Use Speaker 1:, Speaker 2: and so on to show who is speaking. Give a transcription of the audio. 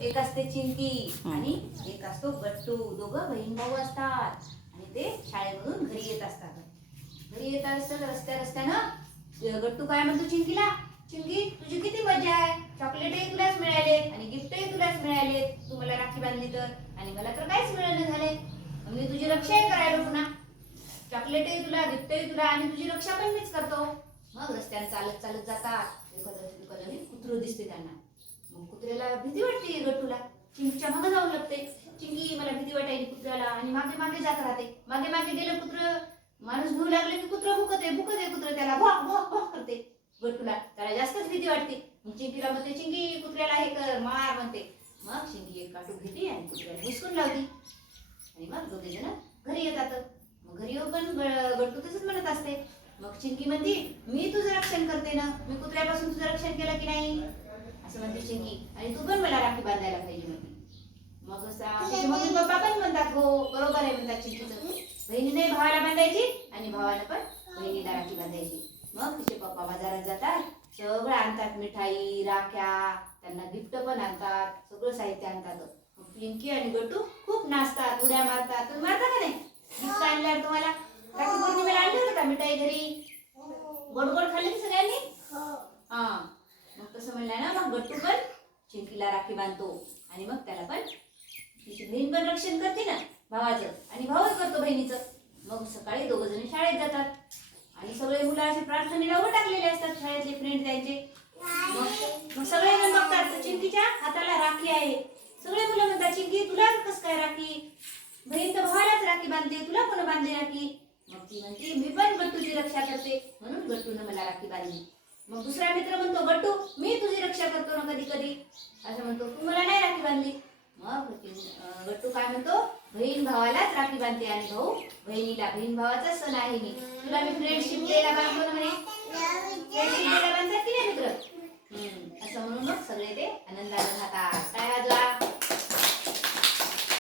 Speaker 1: एक असते चिंकी आणि एक असतो गट्टू. दोघं बहीण भाऊ असतात. आणि ते शाळेमधून घरी येत असतात. घरी येत असतात रस्त्या रस्त्यानं. गट्टू काय म्हणतो चिंकीला चिंकी तुझी किती मजा आहे? चॉकलेटही तुलाच मिळाले आणि गिफ्टही तुलाच मिळाले. तू मला राखी बांधली तर. आणि मला तर काहीच मिळालं झाले. मग मी तुझी रक्षाही करायला पुन्हा चॉकलेटही तुला गिफ्टही तुला आणि तुझी रक्षा पण मीच करतो. मग रस्त्याने चालत चालत जातात. कुत्र दिसते त्यांना. कुत्र्याला भीती वाटते गट्टूला चिंकीच्या मागे जाऊ लागते चिंकी मला भीती वाटायची कुत्र्याला. आणि मागे मागे जात राहते. मागे मागे गेलं कुत्र. माणूस भू लागले की कुत्र भुकते आहे आहे कुत्र त्याला. भॉक भॉक भॉक करते. गट्टूला त्याला जास्तच भीती वाटते. मग चिंकीला म्हणते चिंकी कुत्र्याला हे कर मार म्हणते. मग चिंकी एक काटू घेते आणि कुत्र्याला हिसकून लावली आणि मग दोघे जण घरी येतात. मग घरी येऊन पण ग- गट्टू तसंच म्हणत असते. मग चिंकी म्हणते मी तुझं रक्षण करते ना? मी कुत्र्यापासून तुझं रक्षण केलं की नाही? असं म्हणते चिंकी आणि तू पण मला राखी बांधायला पाहिजे म्हणते. मग मम्मी पप्पा पण म्हणतात हो बरोबर आहे म्हणतात चिंकीचं बहिणीने भावाला बांधायची आणि भावाला पण बहिणीला राखी बांधायची. मग तिचे पप्पा बाजारात जातात सगळं आणतात मिठाई राख्या त्यांना गिफ्ट पण आणतात सगळं साहित्य आणतात. मग पिंकी आणि गटू खूप नाचतात उड्या मारतात. तुम्ही मारता का नाही? गिफ्ट आणल्यावर तुम्हाला? राखी पौर्णिमेला आणलं होतं का? मिठाई घरी? गोड गोड खाल्ली सगळ्यांनी? हा. मग तसं म्हणलं ना मग गट्टू पण चिंकीला राखी बांधतो. आणि मग त्याला पण तिची बहीण पण रक्षण करते ना भावाचं. आणि भावच करतो बहिणीचं. मग सकाळी दोघ जण शाळेत जातात. आणि सगळे मुलं असे प्रार्थनेला उभं टाकलेले असतात शाळेतले फ्रेंड त्यांचे. मग सगळे जण बघतात तर चिंकीच्या हाताला राखी आहे. सगळे मुलं म्हणतात चिंकी तुला कस काय राखी? बहीण तर भावालाच राखी बांधते तुला कोण बांधली राखी? ती म्हणते मी पण गट्टूची रक्षा करते. म्हणून गट्टून मला राखी बांधली. मग दुसरा मित्र म्हणतो गट्टू मी तुझी रक्षा करतो ना कधी कधी असं म्हणतो तू मला नाही राखी बांधली. मग गट्टू काय म्हणतो बहीण भावालाच राखी बांधते आणि भाऊ बहिणीला बहीण भावाचा सण आहे मी. तुला मी फ्रेंडशिप द्यायला बांधतो ना म्हणे? फ्रेंडशिप द्यायला बांधतात की नाही मित्र? असं म्हणून मग सगळे ते आनंद